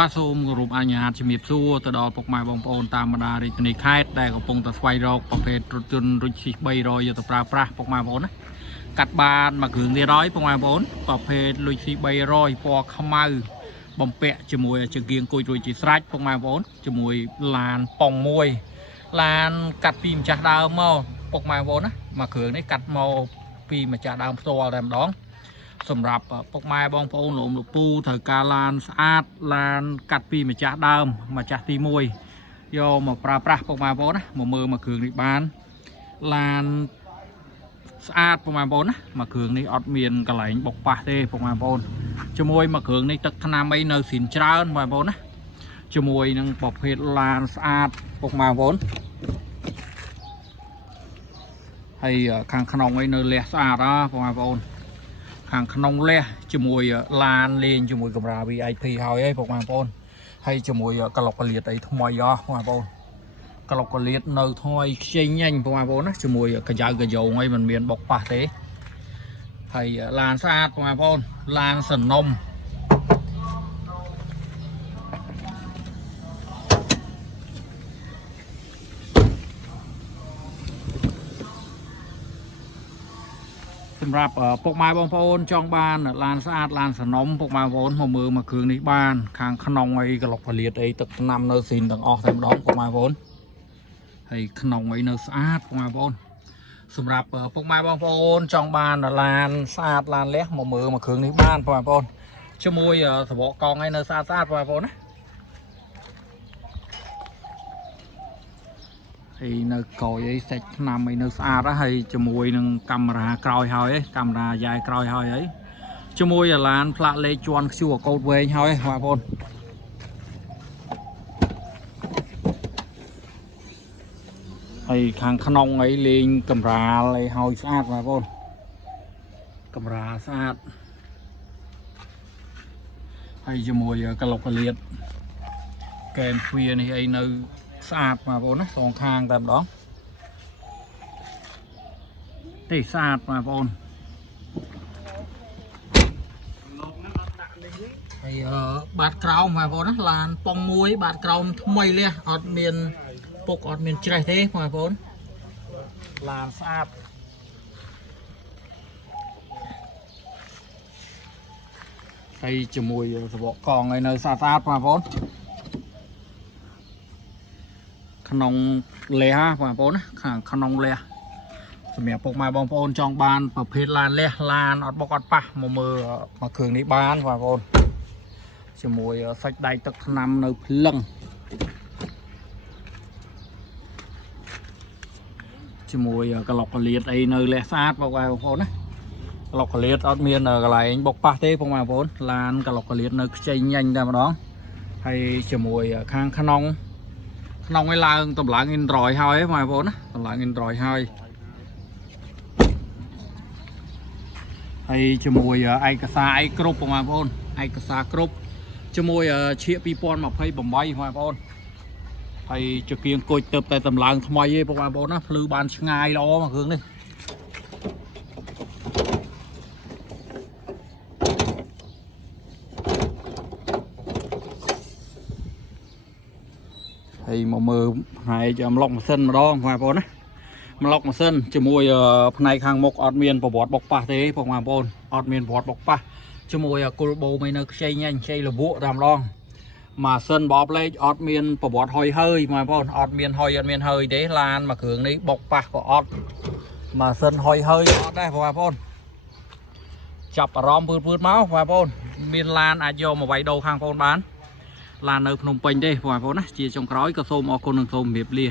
បាទសូមគោរពអញ្ញាតជំរាបសួរទៅដល់ពុកម៉ែបងប្អូនតាមបណ្ដារាជធានីខេត្តដែលកំពុងតែស្វែងរកប្រភេទរថយន្តរុជ្ជិះ300យកទៅប្រើប្រាស់ពុកម៉ែបងប្អូនណាកាត់បានមួយគ្រឿងទៀតហើយពុកម៉ែបងប្អូនប្រភេទរុជ្ជិះ300ពណ៌ខ្មៅបំពាក់ជាមួយជើងគៀងគួយរួចជាស្រេចពុកម៉ែបងប្អូនជាមួយឡានប៉ុងមួយឡានកាត់ពីម្ចាស់ដើមមកពុកម៉ែបងប្អូនណាមួយគ្រឿងនេះកាត់មកពីម្ចាស់ដើមផ្ទាល់តែម្ដងសម្រាប់ពុកម៉ែបងប្អូនលោកលោកពូត្រូវការឡានស្អាតឡានកាត់ពីម្ចាស់ដើមម្ចាស់ទី1យកមកប្រើប្រាស់ពុកម៉ែបងប្អូនណាមកមើលមកគ្រឿងនេះបានឡានស្អាតពុកម៉ែបងប្អូនណាមកគ្រឿងនេះអត់មានកន្លែងបុកប៉ះទេពុកម៉ែបងប្អូនជាមួយមកគ្រឿងនេះទឹកថ្នាំអីនៅស៊ីនច្រើនបងប្អូនណាជាមួយនឹងប្រភេទឡានស្អាតពុកម៉ែបងប្អូនហើយខាងក្នុងអីនៅលះស្អាតពុកម៉ែបងប្អូនខាងក្នុងលះជាមួយឡានលេងជាមួយកាមេរ៉ា VIP ហើយពុកម៉ែបងប្អូនហើយជាមួយក្លុកកលៀតអីថ្មីពុកម៉ែបងប្អូនក្លុកកលៀតនៅថ្មីខ្ចីញញពុកម៉ែបងប្អូនណាជាមួយកញ្ចៅកញ្ជងអីមិនមានបុកប៉ះទេហើយឡានស្អាតពុកម៉ែបងប្អូនឡានសនំសម្រាប់ពុកម៉ែបងប្អូនចង់បានឡានស្អាតឡានសនំពុកម៉ែបងប្អូនមកមើលមកគ្រឿងនេះបានខាងក្នុងអីក្លុកផលិតអីទឹកថ្នាំនៅស៊ីនទាំងអស់តែម្ដងពុកម៉ែបងប្អូនហើយក្នុងអីនៅស្អាតពុកម៉ែបងប្អូនសម្រាប់ពុកម៉ែបងប្អូនចង់បានឡានស្អាតឡានលះមកមើលមកគ្រឿងនេះបានពុកម៉ែបងប្អូនជាមួយសបកកង់អីនៅស្អាតពុកម៉ែបងប្អូនណាហើយនៅក្រោយអីសាច់ថ្នាំអីនៅស្អាតហើយជាមួយនឹងកាមេរ៉ាក្រោយហើយកាមេរ៉ាយ៉ែក្រោយហើយជាមួយឡានផ្លាកលេខជាន់ខ្ជួកោតវែងហើយបងប្អូនហើយខាងក្នុងអីលេងកាមេរ៉ាអីហើយស្អាតបងប្អូនកាមេរ៉ាស្អាតហើយជាមួយក្លុកកលៀតកែមទ្វារនេះអីនៅស្អាតបងប្អូនណាសងខាងតែម្ដងទេស្អាតបងប្អូនហើយបាតក្រោមបងប្អូនណាឡានប៉ុងមួយបាតក្រោមថ្មីលះអត់មានពុកអត់មានច្រេះទេបងប្អូនឡានស្អាតហើយជាមួយសបកកង់ឲ្យនៅស្អាតបងប្អូនក្នុងលះបងប្អូនណាខាងក្នុងលះសម្រាប់ពុកម៉ែបងប្អូនចង់បានប្រភេទឡានលះឡានអត់បុកអត់ប៉ះមកមើលមកគ្រឿងនេះបានបងប្អូនជាមួយសាច់ដែកទឹកថ្នាំនៅភ្លឹងជាមួយក្លុកកលៀតអីនៅលះស្អាតបងប្អូនណាក្លុកកលៀតអត់មានកន្លែងបុកប៉ះទេបងប្អូនឡានក្លុកកលៀតនៅខ្ចីញញតែម្ដងហើយជាមួយខាងក្នុងឲ្យឡើងតម្លើង Android ហើយបងប្អូនណាតម្លើង Android ហើយជាមួយឯកសារអីគ្រប់បងប្អូនឯកសារគ្រប់ជាមួយឈៀក2028បងប្អូនហើយជើងគៀងគុជទៅតែតម្លើងថ្មីទេបងប្អូនណាភ្លឺបានឆ្ងាយល្អមកគ្រឿងនេះហើយមកមើលផ្នែកម្លុកម៉ាស៊ីនម្ដងបងប្អូនណាម្លុកម៉ាស៊ីនជាមួយផ្នែកខាងមុខអត់មានប្រវត្តិបុកប៉ះទេបងប្អូនអត់មានប្រវត្តិបុកប៉ះជាមួយគល់បូមិននៅខ្ចីញញខ្ចីលបក់តែម្ដងម៉ាស៊ីនបបលេខអត់មានប្រវត្តិហុយហើយបងប្អូនអត់មានហុយអត់មានហើយទេឡានមកគ្រឿងនេះបុកប៉ះក៏អត់ម៉ាស៊ីនហុយហើយអត់ដែរបងប្អូនចាប់អារម្មណ៍ពឺមកបងប្អូនមានឡានអាចយកមកវាយដូរខាងបងប្អូនបានឡាននៅភ្នំពេញទេបងប្អូនណាជាចុងក្រោយក៏សូមអរគុណនិងសូមជម្រាបលា